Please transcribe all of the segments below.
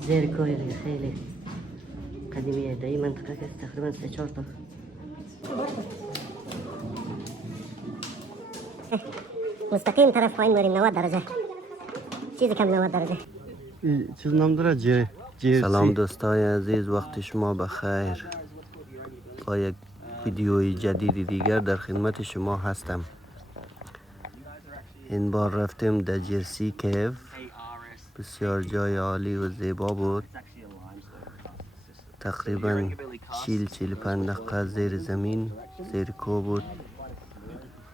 زیر کوه دیگه خیلی قدیمیه. در این منطقه که تقریبا 3-4 تا مستقیم طرف پایین بریم 90 درجه، چیزی کم 90 درجه. چیز نام داره جیرسی. سلام دوستای عزیز، وقت شما بخیر. با یک ویدیوی جدید دیگر در خدمت شما هستم. این بار رفتیم در جیرسی کیف، بسیار جای عالی و زیبا بود. تقریبا 40-45 دقیقه زیر زمین، زیر کوه بود،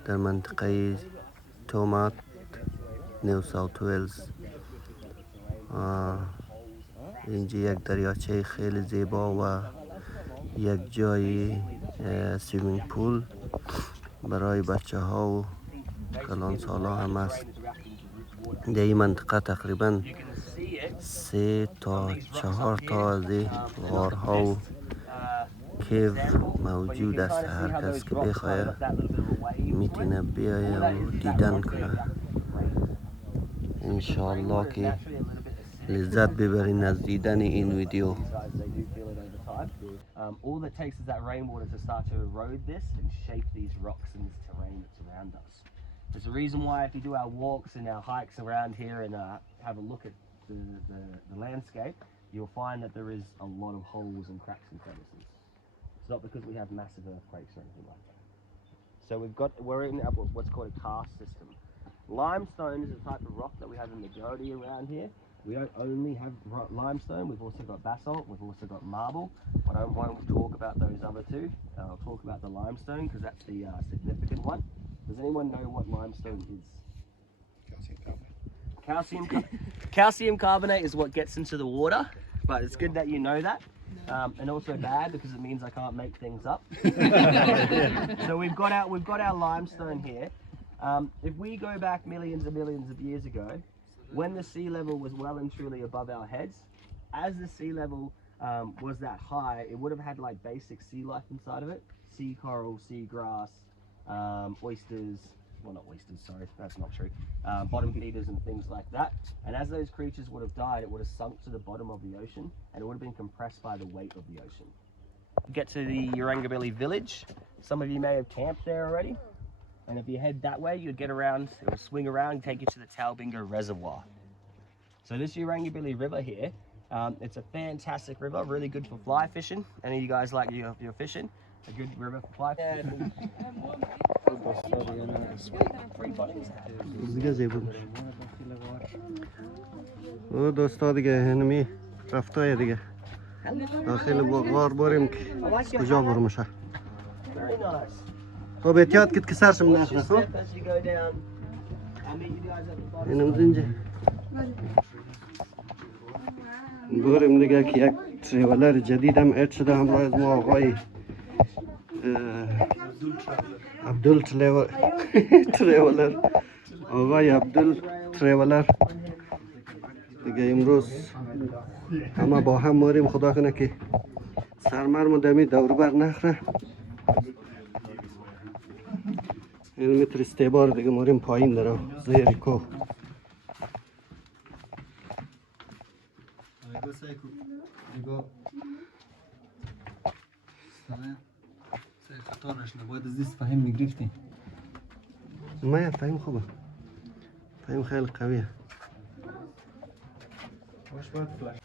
در منطقه تومات نیو ساوت ویلز. اینجا یک دریاچه خیلی زیبا و یک جای سویمینگ پول برای بچه ها و کلان سالا هم است. در این منطقه تقریبا 3 تا 4 تا از غارها و کیف موجود است. هر کس که بخواه میتونه بیایه و دیدن کنه. انشاءالله که لذت ببرین از دیدن این ویدیو. All that takes is that rainwater to start to erode this and shape these rocks and this terrain that's around us. There's a reason why if you do our walks and our hikes around here and have a look at the landscape, you'll find that there is a lot of holes and cracks and crevices. It's not because we have massive earthquakes or anything like that. So we're in what's called a karst system. Limestone is a type of rock that we have a majority around here. We don't only have limestone, we've also got basalt, we've also got marble. But I won't talk about those other two. I'll talk about the limestone because that's the significant one. Does anyone know what limestone is? Calcium carbonate is what gets into the water, but it's good that you know that. And also bad because it means I can't make things up. So we've got our limestone here. If we go back millions and millions of years ago, when the sea level was well and truly above our heads, as the sea level was that high, it would have had like basic sea life inside of it. Sea coral, sea grass, oysters, well not oysters, sorry, that's not true. Bottom feeders and things like that. And as those creatures would have died, it would have sunk to the bottom of the ocean and it would have been compressed by the weight of the ocean. Get to the Yarrangabilly village. Some of you may have camped there already. And if you head that way, you'd get around, it will swing around and take you to the Talbingo Reservoir. So this Yarrangabilly River here, it's a fantastic river, really good for fly fishing. Any of you guys like your fishing? A good river for fly fishing. او دوستا دیگه هنمی رفتای دیگه داخل غار بریم که کجا برم شه. خب احتیاط کت که سرشم نخوره. خب اینم زنجه بریم دیگه که یک تریولر جدید هم اد شده همراه از ما آقای عبدال تریولر، آقای عبدال تریولر دیگه. امروز همه با هم ماریم، خدا کنه که سرمرم دمی دور بر نخره. این متر استیبار دیگه ماریم پایین داره زیر کوه. ما فهم خوبه، فهم خیلی قویه. باش باید فلش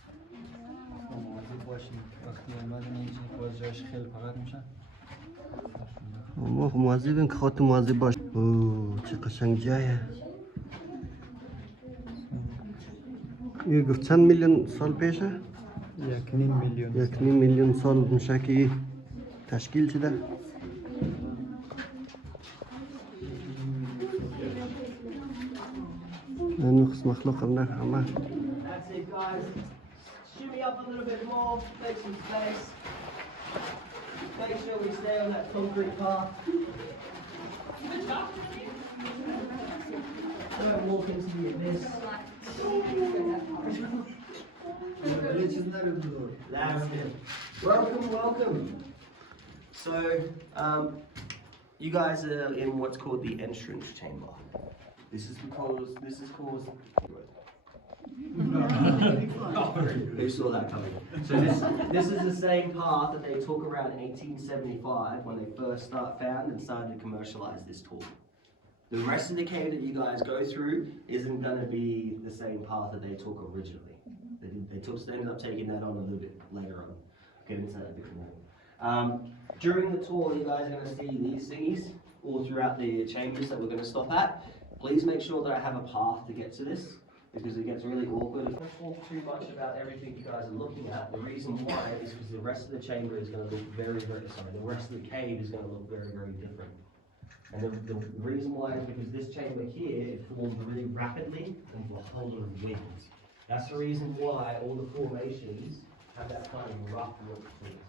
مواظب باشیم وقتی اومدن اینجا باز جاش خیلی فقط میشن. ما مواظبیم که خودت مواظب باش. اوه چه قشنگ جایه. این گفت چند میلیون سال پیشه؟ 1.5 میلیون. 1.5 میلیون سال میشه که تشکیل شده. این خص مخلوق هم نه همه. Shimmy up a little bit more, take some space. Make sure we stay on that concrete path. Don't walk into the abyss. Welcome. So, you guys are in what's called the entrance chamber. This is called Who saw that coming? So this is the same path that they took around 1875 when they first found and started to commercialize this tool. The rest of the cave that you guys go through isn't going to be the same path that they took originally. They ended up taking that on a little bit later on. I'll get into that a bit more. During the tour, you guys are going to see these thingies all throughout the chambers that we're going to stop at. Please make sure that I have a path to get to this, because it gets really awkward. If I talk too much about everything you guys are looking at, the reason why is because the rest of the chamber is going to look the rest of the cave is going to look very, very different. And the reason why is because this chamber here, it formed really rapidly and with a whole lot of wind. That's the reason why all the formations have that kind of rough look to it.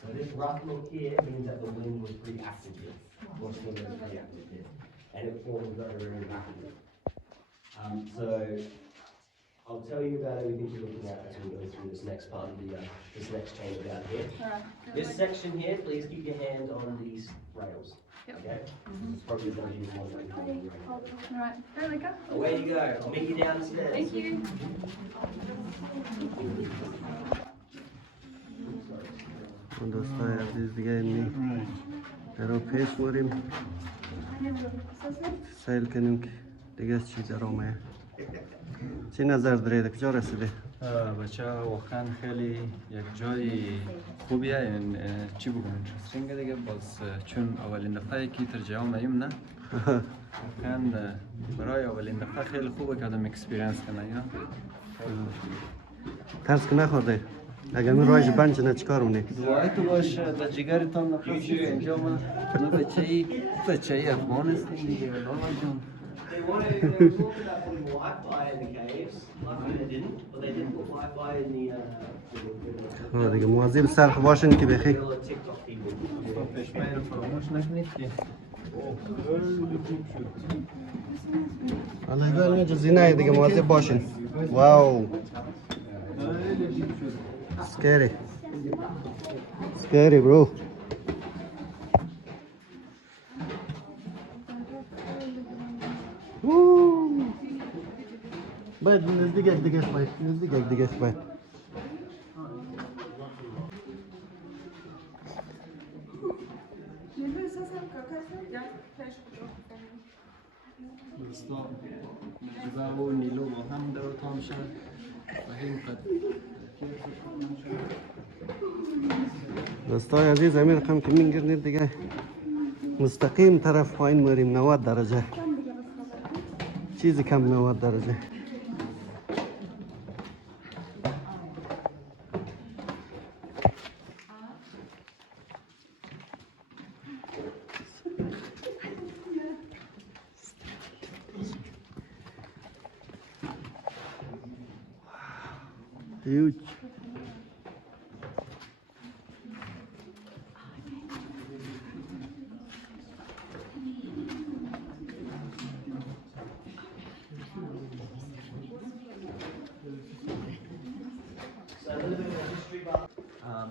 So this rough look here means that the wind was pretty active here. Was pretty active here. And it formed very, very rapidly. So I'll tell you about everything you're looking at as we go through this next part of this next chamber down here. This section here, please keep your hand on these rails. Okay? It's probably going to use more than Alright, there we go. away you go. I'll meet you downstairs. Thank you. دوستای عزیز دیگه اینی رو پیش بریم سیل کنیم که دیگه چی در آمه. چی نظر دارید؟ کجا رسیده؟ بچه واقعا خیلی یک جای خوبیه. این چی بگم اینترستینگه دیگه، باز چون اولین دفعه که ترجیح آمدیم نه واقعا برای اولین دفعه خیلی خوبه که آدم اکسپیرینس کنه. یا ترس که نخورده؟ اگر من رایش بند چنه چیکار مونی؟ دعای تو باش در جگرتان نفس اینجا ما بچه افغان هستیم دیگه لالا جان. They were talking about putting Wi-Fi in the caves. Luckily they didn't, but they did put Wi-Fi in the دیگه مواظب سرخ باشین که بخی. TikTok people. پیشمه رو فراموش نکنید که حالا ایگاه اینجا زینه دیگه مواظب باشین. واو scary scary bro. باید نزدیک دیگه باید نزدیک دیگه باید. دوستا مجزه و نیلو با هم در اتاق شد و این قد دوستای عزیز همین رقم که میگردید دیگه مستقیم طرف پایین میریم 90 درجه چیزی کم 90 درجه. Huge.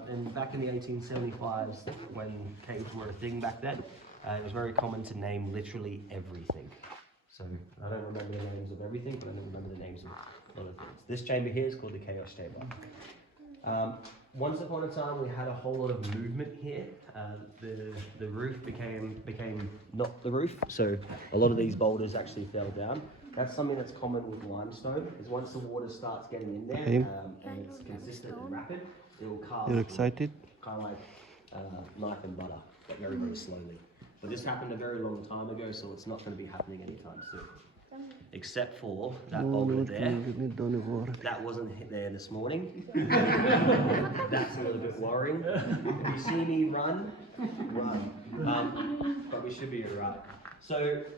And back in the 1875s, when caves were a thing back then, it was very common to name literally everything. So I don't remember the names of everything, but I remember the names of a lot of things. This chamber here is called the Chaos Chamber. Once upon a time, we had a whole lot of movement here. The roof became not the roof, so a lot of these boulders actually fell down. That's something that's common with limestone, is once the water starts getting in there and it's consistent and rapid, it will carve. You're excited? Kind of like knife and butter, but very, very slowly. But this happened a very long time ago, so it's not going to be happening anytime soon. Except for that boulder there. That wasn't there this morning. That's a little bit worrying. If you see me run. But we should be alright. So,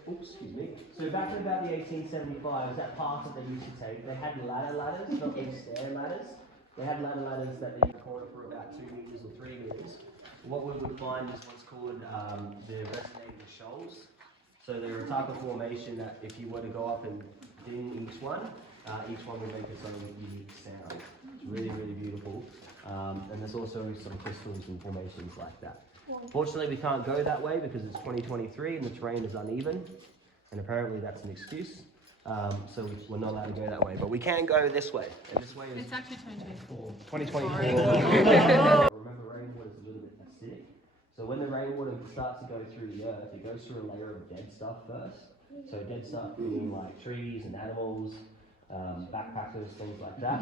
oops, excuse me. So back in about the 1875s, that path that they used to take, they had ladders, not these stair ladders. They had ladders that they recorded for about 2 meters or 3 meters. What we would find is what's called the resonating shoals. So they're a type of formation that if you were to go up and ding each one will make its own unique sound. It's really, really beautiful. And there's also some crystals and formations like that. Fortunately, we can't go that way because it's 2023 and the terrain is uneven. And apparently that's an excuse. So we're not allowed to go that way, but we can go this way. And this way is It's actually 2024. 2024. Remember, rainwater is a little bit acidic. So when the rainwater starts to go through the earth, it goes through a layer of dead stuff first. So dead stuff being like trees and animals, backpackers, things like that.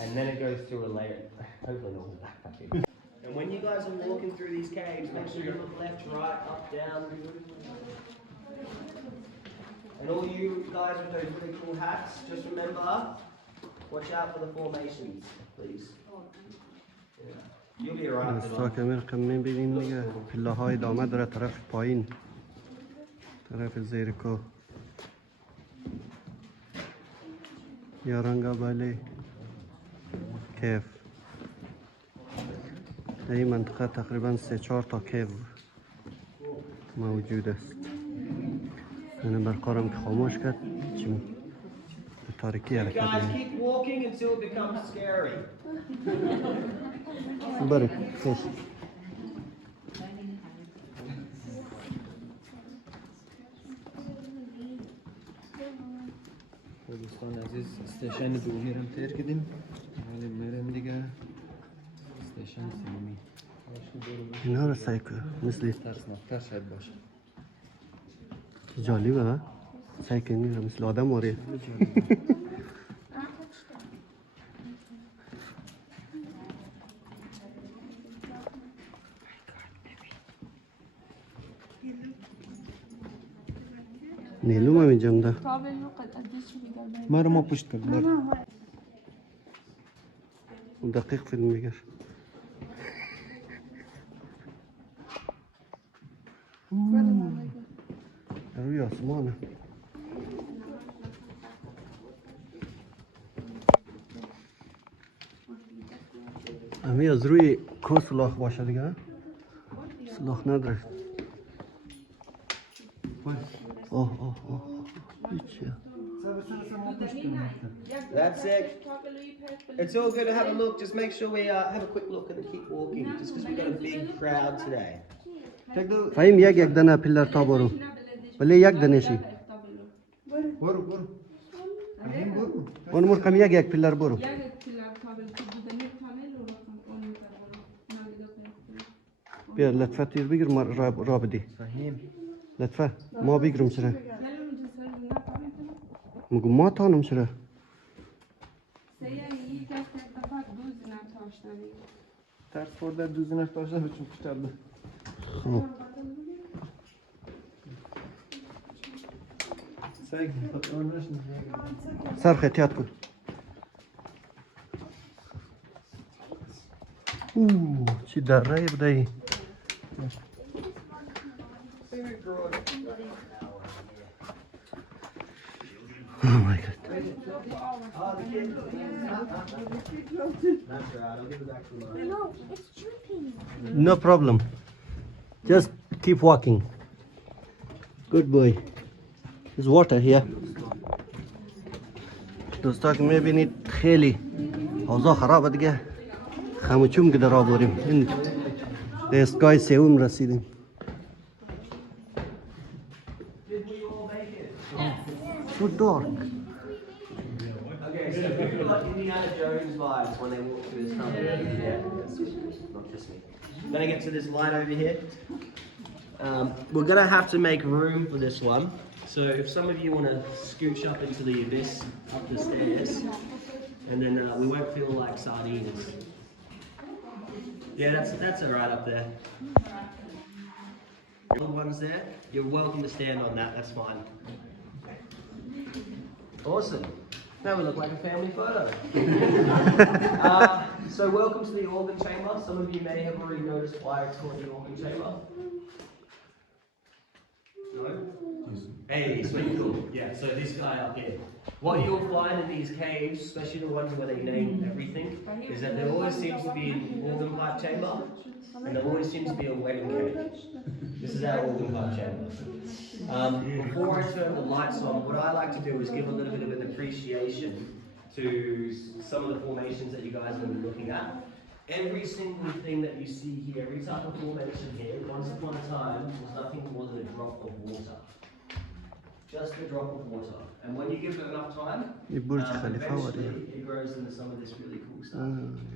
And then it goes through a layer, hopefully not all backpacking. And when you guys are walking through these caves, make sure you look left, right, up, down. And all you guys with those really cool hats, just remember, watch out for the formations, please. Yeah. You'll be alright. مستاکمل که میبینیم دیگه پله های ادامه داره طرف پایین طرف زیر کوه yarrangabilly کیف در این منطقه تقریبا 3-4 تا کیف موجود است. من برقارم که خاموش کرد چون به تاریکی حرکت Guys, می‌کنه. keep walking until it becomes scary. بریم خوش دوستان عزیز استیشن دومی رو تیر کردیم ولی میریم دیگه استیشن سومی اینا رو سعی کن مثل ترسناکتر شاید باشه جالبه ها سعی کنی مثل آدم آره نیلو ما میجم ده مرا ما پشت کرد دقیق فیلم بگر روی آسمانه همی از روی کو سلاخ باشه دیگه سلاخ نداره اوه هیچی That's it. It's all good to have a look. Just make sure we have a quick look and keep walking. Just because we've got a big crowd today. فهیم یک دنه پیلر تا برو ولی یک دنه شی برو اون مرکم یک پیلر برو بیا لطفا تیر بگیر ما را بدی لطفا ما بگیرم چرا مگو ما تانم چرا ترس خورده دوزی نشتاشته بچون کشترده خب سعی کن سر احتیاط کن چی دره بوده ای Oh my God. No, it's dripping. No problem. Just keep walking. Good boy. There's water here. دوستا که میبینید خیلی اوضاع خرابه دیگه خموچوم که در آب بریم این دستگاه سوم رسیدیم So dark. Okay, so people like Indiana Jones vibes when they walk through this tunnel. Yeah, that's not just me. I'm gonna get to this light over here. We're gonna have to make room for this one. So if some of you want to scooch up into the abyss, up the stairs, and then we won't feel like sardines. Yeah, that's alright up there. The little ones there, you're welcome to stand on that, that's fine. Awesome. Now we look like a family photo. So welcome to the organ chamber. Some of you may have already noticed why it's called the organ chamber. No? Hey, sweet cool. Yeah, so this guy up here. What you'll find in these caves, especially the ones where they name everything, is that there always seems to be an organ pipe chamber, and there always seems to be a wedding cake. This is our organ pipe chamber. Before I turn the lights on, what I like to do is give a little bit of an appreciation to some of the formations that you guys are going to be looking at. Every single thing that you see here, every type of formation here, once upon a time was nothing more than a drop of water. just a drop of water. And when you give it enough time, این برج خلیفه واره. eventually it grows into some of this really cool stuff.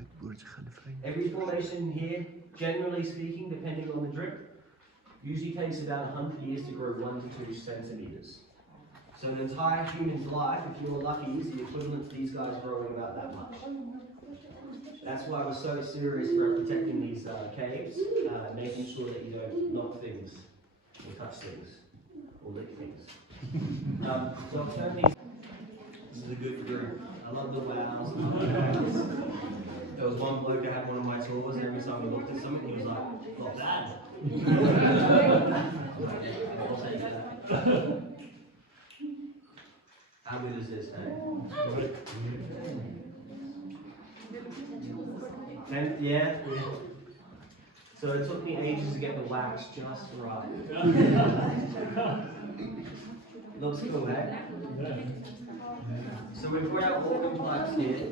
یک برج خلیفه. Every formation here, generally speaking, depending on the drip, usually takes about 100 years to grow 1 to 2 centimeters. So an entire human's life, if you're lucky, is the equivalent to these guys growing about that much. That's why we're so serious about protecting these caves, making sure that you don't knock things, or touch things, or lick things. So I'll turn these. This is a good group. I love the wows. There was one bloke that had one of my tours, and every time we looked at something, he was like, "Not bad." I'll take that. How good is this, hey? And yeah. So it took me ages to get the wax just right. Looks cool, eh? So we've got our organ pipes here.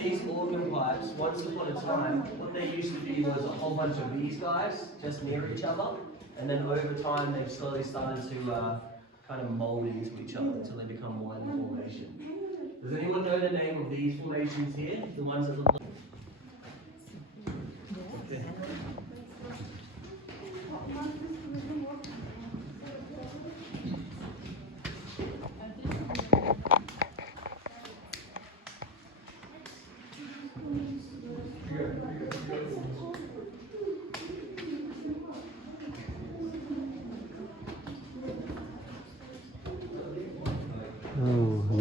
These organ pipes, once upon a time, what they used to be was a whole bunch of these guys just near each other, and then over time they've slowly started to kind of mold into each other until they become one formation. Does anyone know the name of these formations here? The ones that look like... Okay.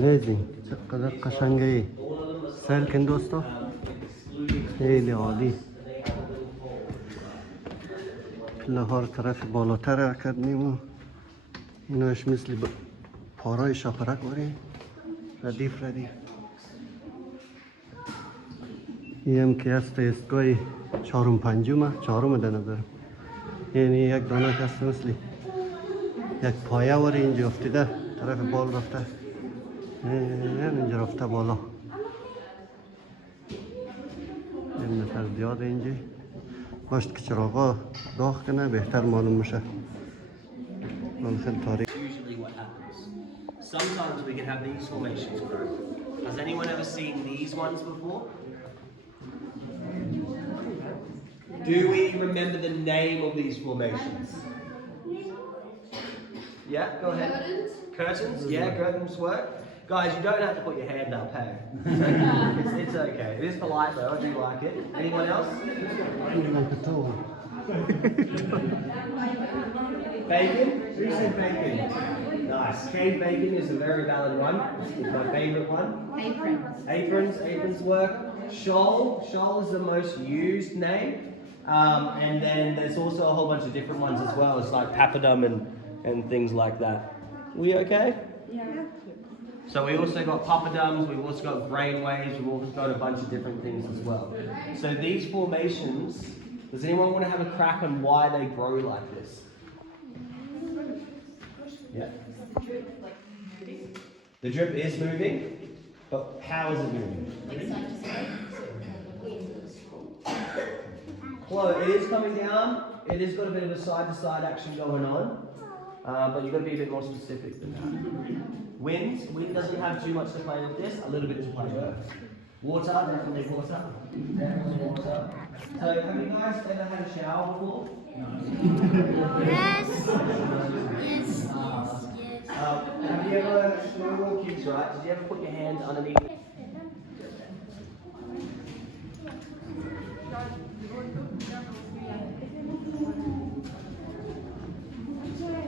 amazing. چقدر قشنگه. سیل کن دوستا. خیلی عالی. لهار طرف بالاتر کردیم و ایناش مثل پارای شاپرک باریم. ردیف ردیف. این هم که هست ایستگاه چهارم ده نظر. یعنی یک دانه که هست مثل یک پایه واره اینجا افتیده. طرف بال رفته. اینجا رفته بالا. این نفر زیاد اینجا. باشد که چراغا داغ کنه بهتر معلوم میشه. من خیلی تاریک. Usually what happens. Sometimes we can have these formations grow. Has anyone ever seen these ones before? Do we remember the name of these formations? Yeah, go ahead. Curtains? Yeah, curtains work. Guys, you don't have to put your hand up, hey? It's okay. It is polite though, I do like it. Anyone else? Bacon? Who said bacon? Nice. Cave bacon is a very valid one. It's my favourite one. Aprons work. Shoal is the most used name. And then there's also a whole bunch of different ones as well. It's like papadum and things like that. We okay? Yeah. So we also got papadums, we've also got brainwaves, we've also got a bunch of different things as well. So these formations, does anyone want to have a crack on why they grow like this? Yeah. The drip is moving, but how is it moving? Well, it is coming down. It has got a bit of a side-to-side action going on, but you've got to be a bit more specific than that. Wind doesn't have too much to play with this, a little bit to play with. Water, definitely water. Definitely water. So have you guys ever had a shower before? No. Yes. Have you ever, when we were kids, right, did you ever put your hands underneath?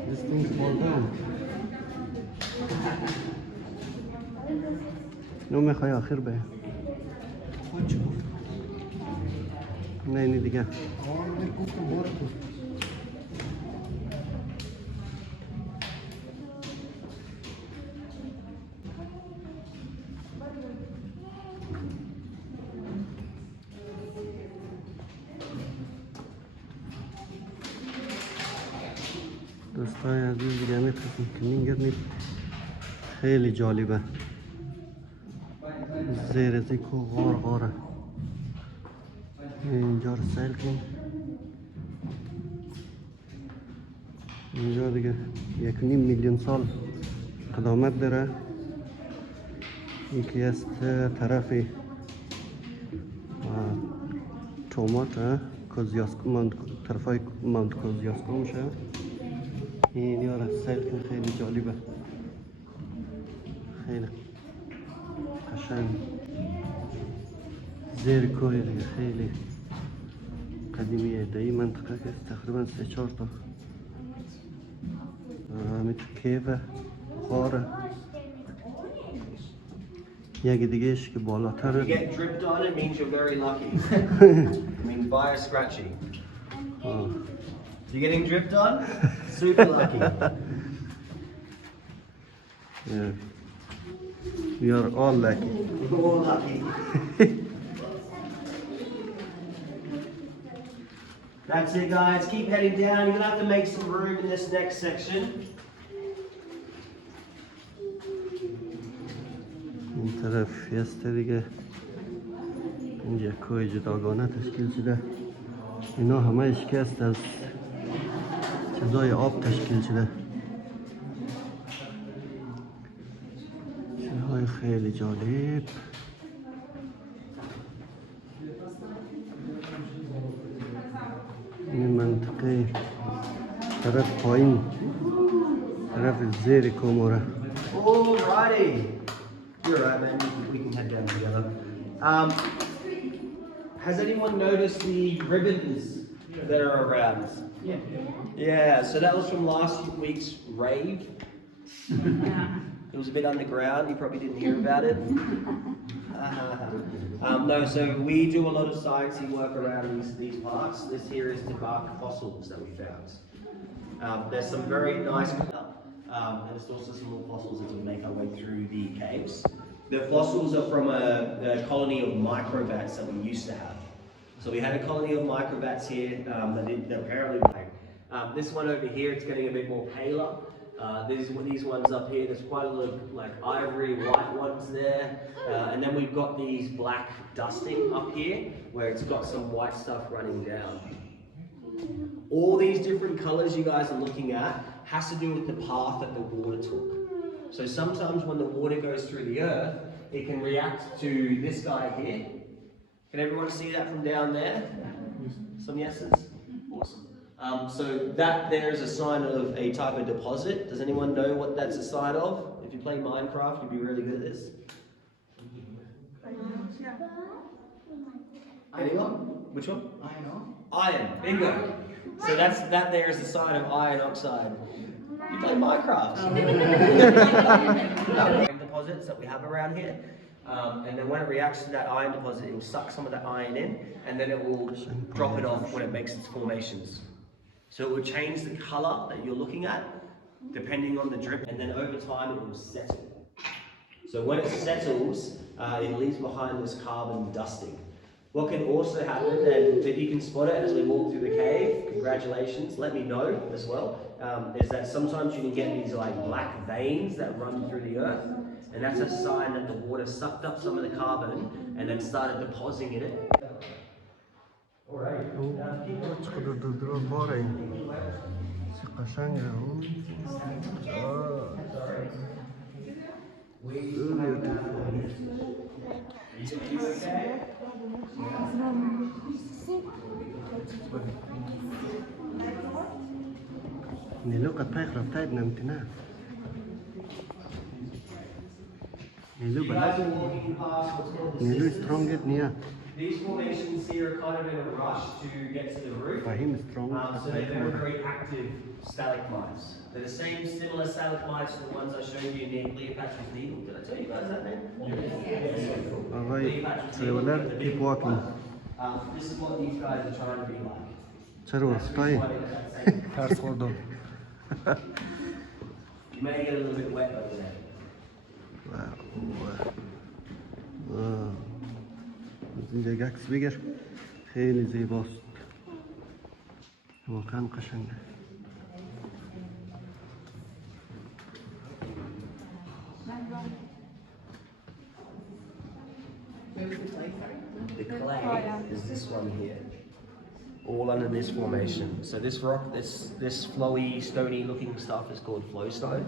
This thing's fall down. نو میخوای آخر به نه اینی دیگه دوستای عزیز دیگه میتونیم کنین گرنید خیلی جالبه زیر زیکو غار اینجا رو سیل کن اینجا دیگه 1.5 میلیون سال قدامت داره. یکی از طرف تومات کوزیاسکو طرفای مانت کوزیاسکو میشه. این یار سیل که خیلی جالبه، خیلی قشنگ. زیر کوه دیگه خیلی قدیمیه. در این منطقه که تقریبا 3-4 تا همین تو کیوه خاره. یکی دیگهش که بالاتره. If you get dripped on, it means you're very lucky. It means fire scratchy. If you're getting dripped on, super lucky. Yeah. We are all lucky. We're all lucky. That's it, guys. Keep heading down. You're gonna have to make some room in this next section. این طرف یسته دیگه. اینجا کوه جداگانه تشکیل شده. اینا همه شکست از چیزای آب تشکیل شده. چیزهای خیلی جالب. این منطقه طرف پایین، طرف زیر کوموره. Alrighty. You're right, man. We can head down together. Has anyone noticed the ribbons that are around? Yeah, so that was from last week's rave. It was a bit underground, you probably didn't hear about it. No, so we do a lot of sciencey work around these parts. This here is the bark fossils that we found. There's some very nice, and there's also some more fossils as we make our way through the caves. The fossils are from a colony of microbats that we used to have. So we had a colony of microbats here that apparently this one over here, it's getting a bit more paler. These ones up here, there's quite a lot of like ivory white ones there. And then we've got these black dusting up here where it's got some white stuff running down. All these different colors you guys are looking at has to do with the path that the water took. So sometimes when the water goes through the earth, it can react to this guy here. Can everyone see that from down there? Some yeses? Awesome. So that there is a sign of a type of deposit. Does anyone know what that's a sign of? If you play Minecraft, you'd be really good at this. Anyone? Which one? Iron. Bingo. So that there is a sign of iron oxide. You play Minecraft. Deposits that we have around here. And then when it reacts to that iron deposit, it will suck some of that iron in, and then it will drop it off when it makes its formations. So it will change the color that you're looking at, depending on the drip, and then over time it will settle. So when it settles, it leaves behind this carbon dusting. What can also happen, and if you can spot it as we walk through the cave, congratulations, let me know as well, is that sometimes you can get these like black veins that run through the earth, and that's a sign that the water sucked up some of the carbon and then started depositing in it. Alright. چقدر دور باره این چه قشنگه اون. نیلو قد پایخ رفته اید نمتی نه نیلو بلد نیلو استرونگت نیا. These formations here are kind of in a rush to get to the roof. So they're very active stalagmites. They're the same similar stalagmites to the ones I showed you near Cleopatra's Needle. Did I tell you guys that name? Yes. Alright, traveler, keep walking. This is what these guys are trying to be like. چرا وسطایی؟ ترس خوردم. You may get a little bit wet over there. Wow. از اینجا یک عکس بگیر، خیلی زیباست، واقعا قشنگه. The clay is this one here. all under this formation. So this rock, this flowy, stony looking stuff is called flowstone.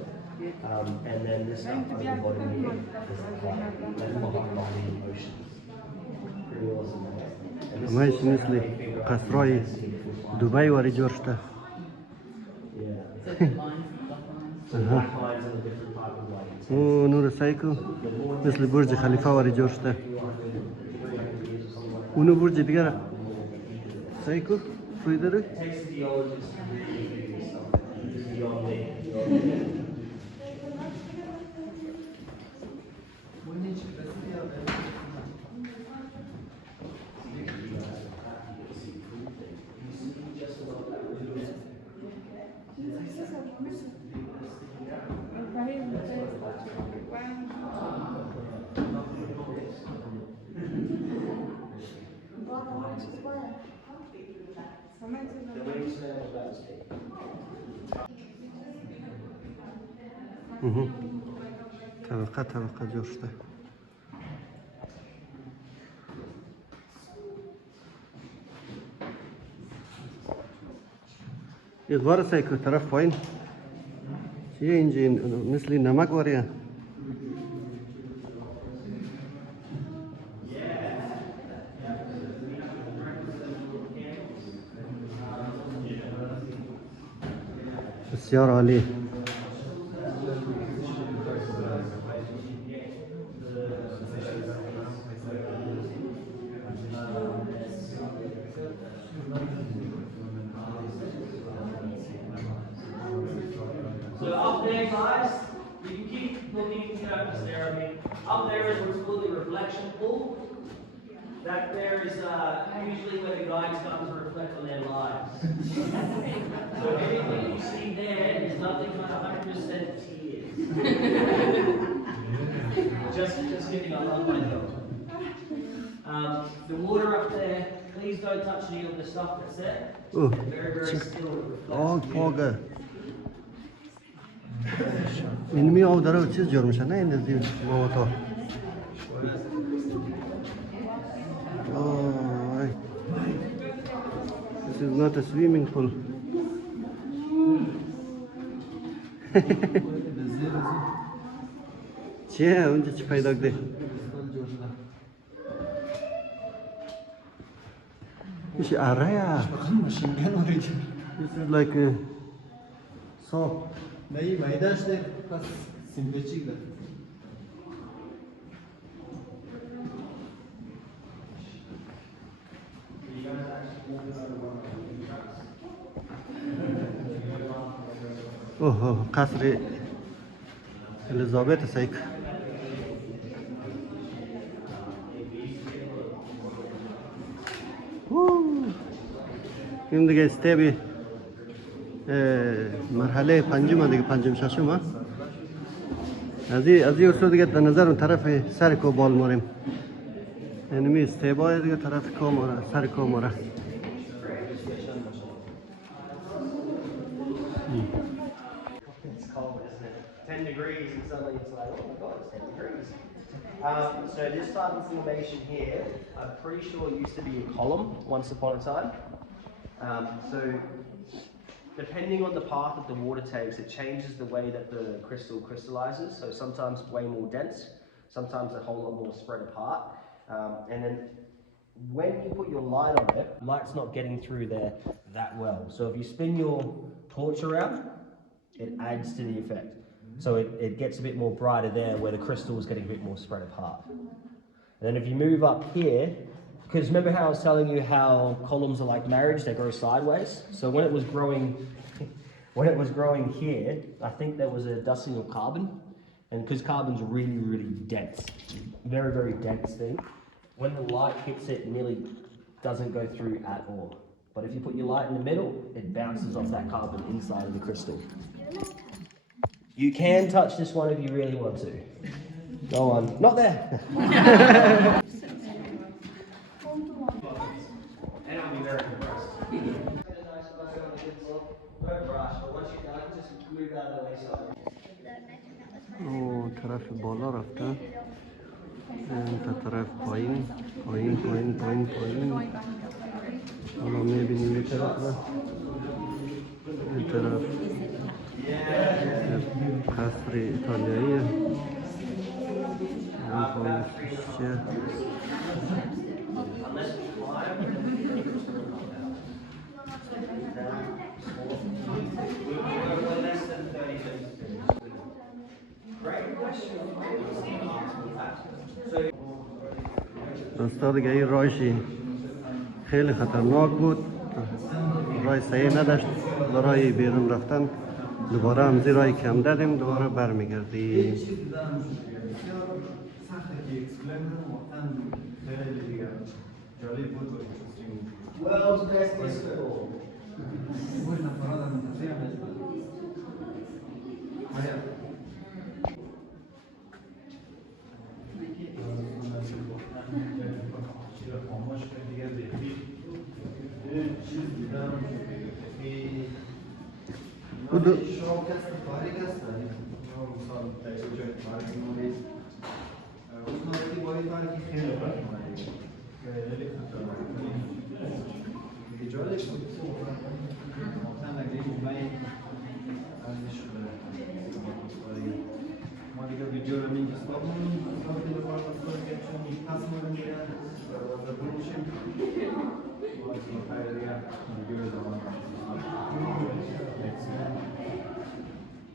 And then this stuff on the bottom here is the clay. That's behind the ocean. Pretty awesome. And this ما is هيش also مثل how they figure out قصراي دبي وري جورشته. Yeah. So the black lines are the different type of lights. ونور سايكو مثل برج خليفة وري جورشته. ونو برج دیگر سايكو فويدرو. It takes the geologists to really figure this stuff out. It's beyond me. طبقه جور شده. ادوار سایکو طرف پایین چیه اینجا مثل نمک واریه. بسیار عالی. So up there, guys, you can keep looking, you don't have to stare at me. Up there is what's called the reflection pool. That there is usually where the guides come to reflect on their lives. So everything you see there is nothing but 100% tears. just kidding, I love my job. The water up there, please don't touch any of the stuff that's there. Oh, It's very, very still. It reflects آه beautifully. فوقه. این می آب داره و چیز جور میشه نه این نزدیک موتور. Oh, this is not a swimming pool. چیه اونجا چی پیدا کرده؟ میشه اره یا؟ This is like a soap. नाही मैदाश ते बस सिंपेची का اوه قصر الیزابت سایک. این دیگه استیبی مرحله پنجم دیگه پنجم ششم ها. از این اصول دیگه در نظر اون طرف سر کو بال ماریم. یعنی می استیبای دیگه طرف کو ماره سر کو ماره. It's cold, isn't it? 10 degrees and suddenly it's like, oh my god, it's 10 degrees. So this type of formation here, I'm pretty sure used to be a column once upon a time. So depending on the path that the water takes, it changes the way that the crystal crystallizes. So sometimes way more dense, sometimes a whole lot more spread apart. And then when you put your light on it, light's not getting through there that well. So if you spin your torch around, it adds to the effect. So it gets a bit more brighter there where the crystal is getting a bit more spread apart. And then if you move up here, because remember how I was telling you how columns are like marriage, they grow sideways. So when it was growing here, I think there was a dusting of carbon. And because carbon's really, really dense, very, very dense thing, when the light hits it, it nearly doesn't go through at all. But if you put your light in the middle, it bounces off that carbon inside of the crystal. You can touch this one if you really want to. Go on. Not there. And I'll be very impressed. Don't rush, but once you're done, just move out of the way so. او طرف بالا رفته. این طرف پایین پایین پایین پایین پایین. حالا میبینیم این طرف را، این طرف قصر ایتالیایی، این پایینش دوستا دیگه این راهشی خیلی خطرناک بود، راه صحیح نداشت برای بیرون رفتن. دوباره هم زیر راهی کم دادیم، دوباره برمیگردیم.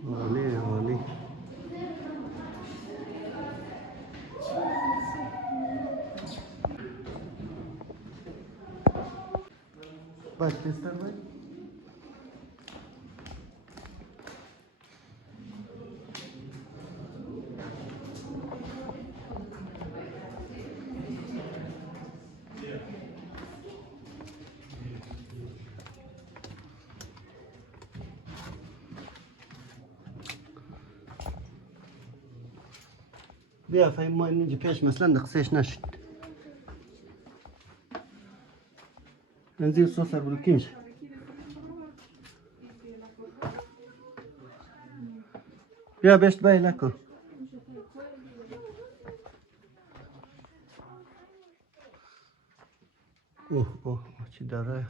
عالی عالی. بس تستر باید بیا فهم ما اینجا پیش مثلا دقسیش نشد. انزل صوصر بالكيمش. بیا بشت بای لکو. اوه چی داره؟